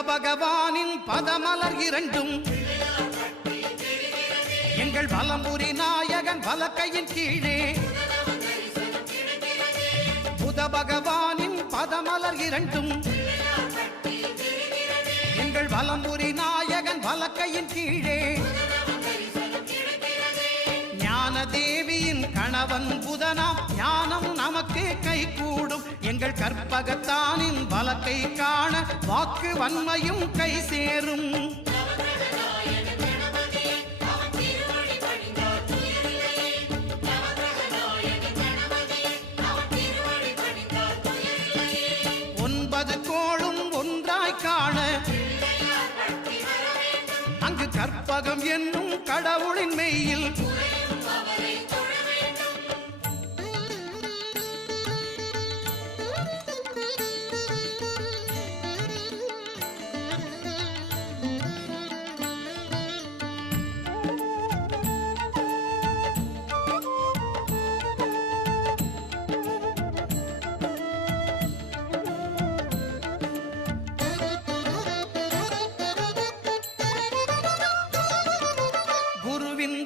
பகவானின் பதமலர் இரண்டும் எங்கள் வலம்புரி நாயகன் வலக்கையின் கீழே புத பகவானின் பதமலர் இரண்டும் எங்கள் வலம்புரி நாயகன் வலக்கையின் கீழே ஞான தேவியின் கணவன் புதனாம் ஞானம் நமக்கு கை கூடும் எங்கள் கற்பகத்தானின் வலக்கை காண வாக்கு வன்மையும் கை சேரும் ஒன்பது கோளும் ஒன்றாய் காண அங்கு கற்பகம் என்னும் கடவுளின் மெய்யில்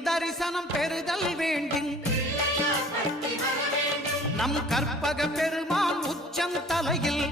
தரிசனம் பெறுதல் வேண்டும் நம் கற்பக பெருமான் உச்சம் தலையில்